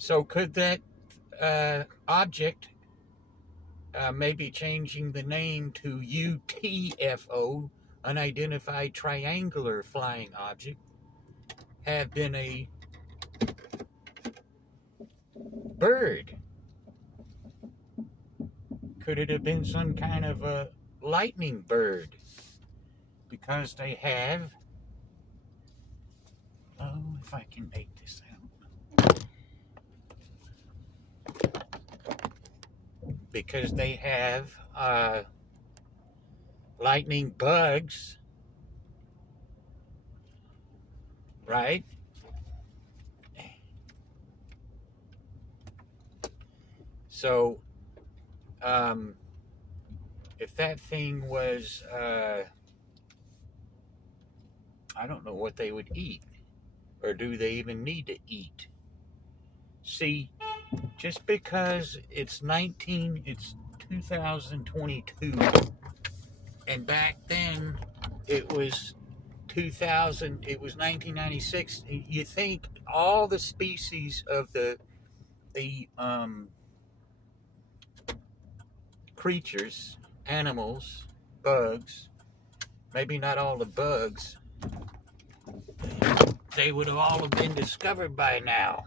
So could that object maybe changing the name to UTFO, unidentified triangular flying object, have been a bird? Could it have been some kind of a lightning bird? Because they have, oh, if I can make this out. Because they have lightning bugs, right? So, if that thing was, I don't know what they would eat, or do they even need to eat? See, just because it's 2022, and back then it was 1996. You think all the species of the creatures, animals, bugs, maybe not all the bugs, they would have all have been discovered by now.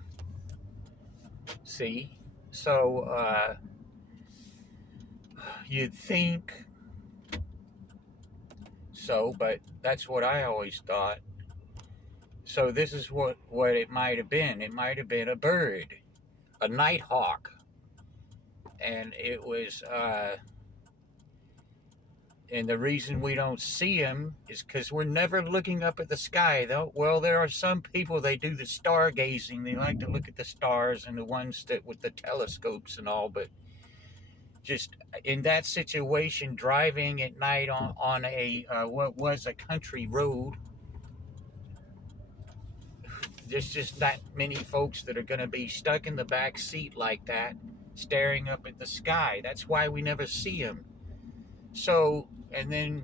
See? So, you'd think so, but that's what I always thought. So this is what it might have been. It might have been a bird, a nighthawk. And it was, and the reason we don't see them is because we're never looking up at the sky, though. Well, there are some people, they do the stargazing. They like to look at the stars, and the ones that with the telescopes and all, but just in that situation, driving at night on a what was a country road, there's just not many folks that are going to be stuck in the back seat like that, staring up at the sky. That's why we never see them. So, and then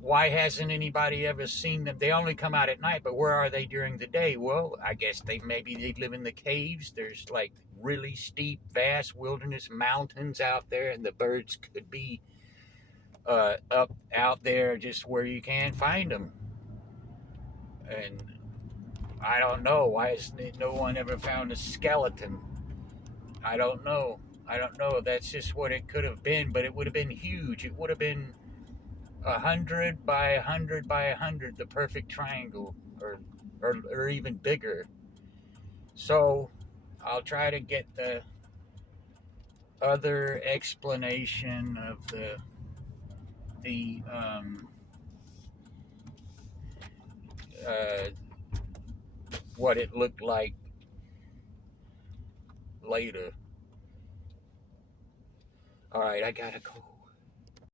why hasn't anybody ever seen them? They only come out at night, but where are they during the day? Well, I guess they live in the caves. There's like really steep, vast wilderness mountains out there, and the birds could be up out there just where you can't find them. And I don't know, why has no one ever found a skeleton? I don't know. That's just what it could have been, but it would have been huge. It would have been 100 by 100 by 100, the perfect triangle, or even bigger. So I'll try to get the other explanation of the what it looked like later. All right, I gotta go.